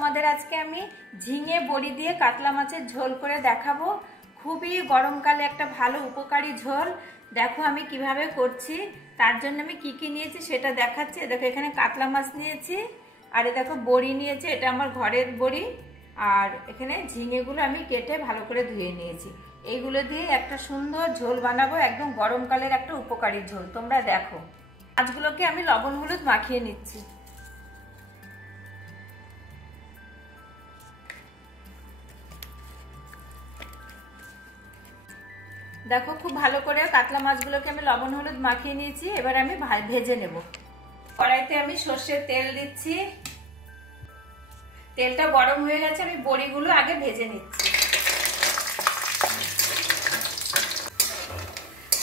তোমাদের আজকে আমি ঝিঙে বড়ি দিয়ে কাতলা মাছের ঝোল করে দেখাবো। খুবই গরমকালে একটা ভালো উপকারী ঝোল। দেখো আমি কিভাবে করছি, তার জন্য আমি কি কি নিয়েছি সেটা দেখাচ্ছি। দেখো এখানে কাতলা মাছ নিয়েছি, আর এ দেখো বড়ি নিয়েছি, এটা আমার ঘরের বড়ি। আর এখানে ঝিঙেগুলো আমি কেটে ভালো করে ধুয়ে নিয়েছি। এইগুলো দিয়ে একটা সুন্দর ঝোল বানাবো, একদম গরমকালের একটা উপকারী ঝোল। তোমরা দেখো মাছগুলোকে আমি লবণ হলুদ মাখিয়ে নিচ্ছি। দেখো খুব ভালো করে কাতলা মাছগুলোকে আমি লবণ হলুদ মাখিয়ে নিয়েছি। এবার আমি ভেজে নেব। কড়াইতে আমি সর্ষের তেল দিচ্ছি। তেলটা গরম হয়ে গেছে, আমি বড়িগুলো আগে ভেজে নিচ্ছি।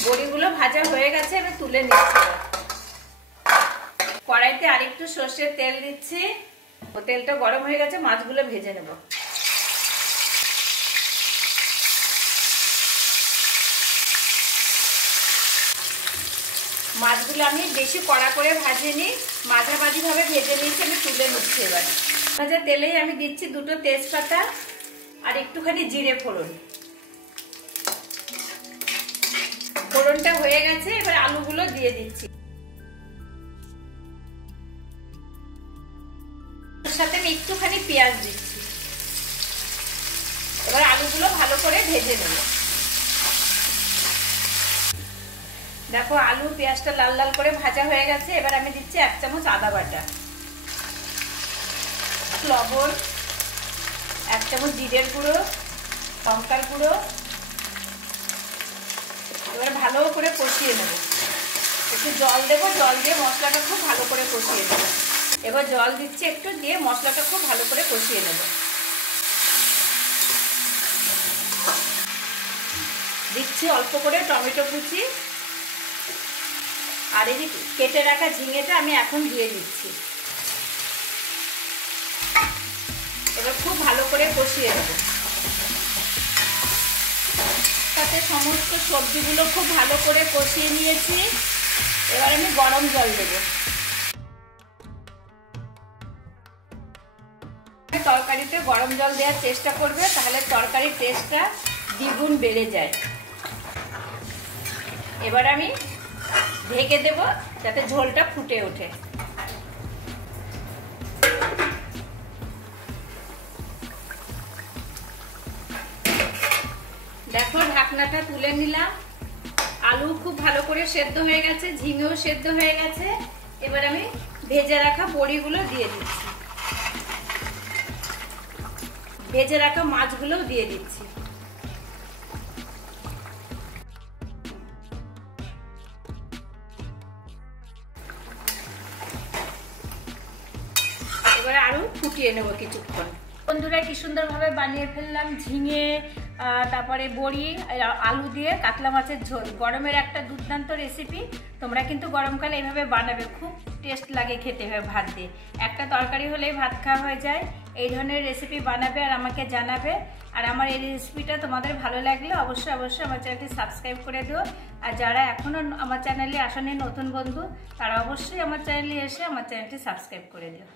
বড়িগুলো ভাজা হয়ে গেছে, আমি তুলে নিচ্ছি। কড়াইতে আরেকটু সর্ষের তেল দিচ্ছি। ও তেলটা গরম হয়ে গেছে, মাছগুলো ভেজে নেব। মাছগুলো আমি বেশি কড়া করে ভাজিনি, মাঝামাঝি ভাবে ভেজে নিয়েছি, আমি তুলে নিচ্ছি। এবার ভাজা তেলেই আমি দিচ্ছি দুটো তেজপাতা আর একটুখানি জিরে ফোড়ন। ফোড়নটা হয়ে গেছে, এবার আলুগুলো দিয়ে দিচ্ছি। এর সাথে আমি একটুখানি পেঁয়াজ দিচ্ছি। এবার আলুগুলো ভালো করে ভেজে নেব। দেখো আলু পেঁয়াজটা লাল লাল করে ভাজা হয়ে গেছে। এবার আমি দিচ্ছি 1 চামচ আদা বাটা, লবণ, 1 চামচ জিরের গুঁড়ো, লঙ্কার গুঁড়ো। এবার ভালো করে কষিয়ে নেব। একটু জল দেবো, জল দিয়ে মশলাটা খুব ভালো করে কষিয়ে নেব। এবার জল দিচ্ছি একটু, দিয়ে মশলাটা খুব ভালো করে কষিয়ে নেব। দিচ্ছি অল্প করে টমেটো কুচি, আর এই যে কেটে রাখা ঝিঙেটা আমি এখন দিয়ে দিচ্ছি। এবার খুব ভালো করে কষিয়ে নেব। তাতে সমস্ত সবজিগুলো খুব ভালো করে কষিয়ে নিয়েছি। এবার আমি গরম জল দেব। তরকারিতে গরম জল দেওয়ার চেষ্টা করবে, তাহলে তরকারির টেস্টটা দ্বিগুণ বেড়ে যায়। এবার আমি ঢেকে দেব যাতে ঝোলটা ফুটে ওঠে। দেখো ঢাকনাটা তুলে নিলাম। আলু খুব ভালো করে সেদ্ধ হয়ে গেছে, ঝিঙেও সেদ্ধ হয়ে গেছে। এবার আমি ভেজে রাখা বড়িগুলো দিয়ে দিচ্ছি। ভেজে রাখা মাছগুলোও দিয়ে দিচ্ছি। এবারে আরো ফুটিয়ে নেব কিছুক্ষণ। বন্ধুরা কি সুন্দরভাবে বানিয়ে ফেললাম ঝিঙে, তারপরে বড়ি, আলু দিয়ে কাতলা মাছের ঝোল। গরমের একটা দুর্দান্ত রেসিপি। তোমরা কিন্তু গরমকালে এইভাবে বানাবে, খুব টেস্ট লাগে খেতে হয় ভাত দিয়ে। একটা তরকারি হলেই ভাত খাওয়া হয়ে যায়। এই ধরনের রেসিপি বানাবে আর আমাকে জানাবে। আর আমার এই রেসিপিটা তোমাদের ভালো লাগলে অবশ্যই আমার চ্যানেলটি সাবস্ক্রাইব করে দিও। আর যারা এখনও আমার চ্যানেলে আসেনি নতুন বন্ধু, তারা অবশ্যই আমার চ্যানেলে এসে আমার চ্যানেলটি সাবস্ক্রাইব করে দিও।